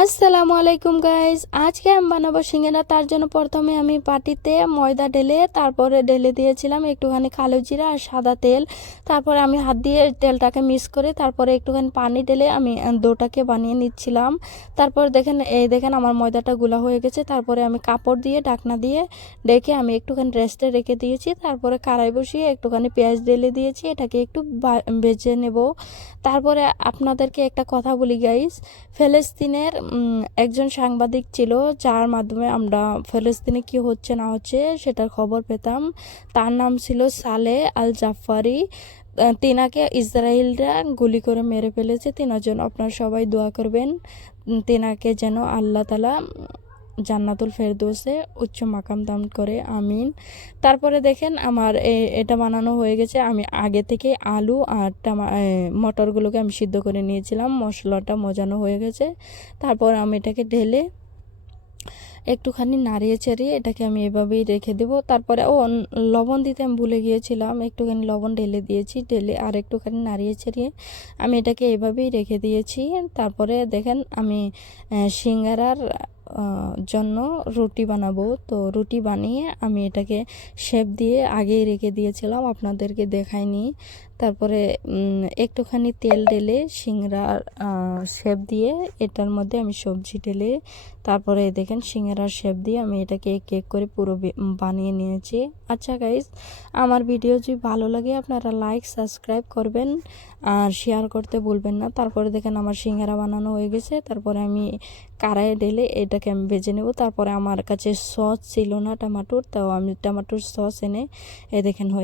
আসসালামু আলাইকুম গাইস, আজকে আমি বানাবো সিঙ্গারা। তার জন্য প্রথমে আমি বাটিতে ময়দা ঢেলে তারপরে ঢেলে দিয়েছিলাম একটুখানি কালো জিরা আর সাদা তেল। তারপরে আমি হাত দিয়ে তেলটাকে মিক্স করে তারপরে একটুখানি পানি ঢেলে আমি ডোটাকে বানিয়ে নিচ্ছিলাম। তারপর দেখেন আমার ময়দাটা গুলা হয়ে গেছে। তারপরে আমি কাপড় দিয়ে ঢাকনা দিয়ে ডেকে আমি একটুখানি রেস্টে রেখে দিয়েছি। তারপরে কড়াই বসিয়ে একটুখানি পেঁয়াজ ঢেলে দিয়েছি, এটাকে একটু ভেজে নেব। তারপরে আপনাদেরকে একটা কথা বলি গাইস, ফিলিস্তিনের একজন সাংবাদিক ছিল, যার মাধ্যমে আমরা ফিলিস্তিনে কি হচ্ছে না হচ্ছে সেটার খবর পেতাম। তার নাম ছিল সালে আল জাফারি। তিনাকে ইসরায়েলরা গুলি করে মেরে ফেলেছে। তিনার জন্য আপনারা সবাই দোয়া করবেন, তিনাকে যেন আল্লাহ তালা জান্নাতুল ফেরদৌসে উচ্চ মাকাম দান করে, আমিন। তারপরে দেখেন আমার এটা বানানো হয়ে গেছে। আমি আগে থেকে আলু আর মটরগুলোকে আমি সিদ্ধ করে নিয়েছিলাম, মশলাটা মজানো হয়ে গেছে। তারপর আমি এটাকে ঢেলে একটুখানি নাড়িয়ে চাড়িয়ে এটাকে আমি এভাবেই রেখে দেবো। তারপরে লবণ দিতে আমি ভুলে গিয়েছিলাম, একটুখানি লবণ ঢেলে দিয়েছি, ঢেলে আর একটুখানি নাড়িয়ে চাড়িয়ে আমি এটাকে এভাবেই রেখে দিয়েছি। তারপরে দেখেন আমি সিঙ্গারার জন্য রুটি বানাবো। তো রুটি বানিয়ে আমি এটাকে শেপ দিয়ে আগেই রেখে দিয়েছিলাম, আপনাদেরকে দেখাইনি। তারপরে একটুখানি তেল ঢেলে সিঙ্গারার শেপ দিয়ে এটার মধ্যে আমি সবজি ঢেলে তারপরে দেখেন সিঙ্গারার শেপ দিয়ে আমি এটাকে এক এক করে পুরো বানিয়ে নিয়েছি। আচ্ছা গাইস, আমার ভিডিও যদি ভালো লাগে আপনারা লাইক সাবস্ক্রাইব করবেন আর শেয়ার করতে ভুলবেন না। তারপরে দেখেন আমার সিঙ্গারা বানানো হয়ে গেছে। তারপরে আমি কড়াইয়ে ঢেলে এটাকে আমি ভেজে নেব। তারপরে আমার কাছে সস ছিল না টমেটোর, তো আমি টমেটোর সস এনে দেখেন হয়ে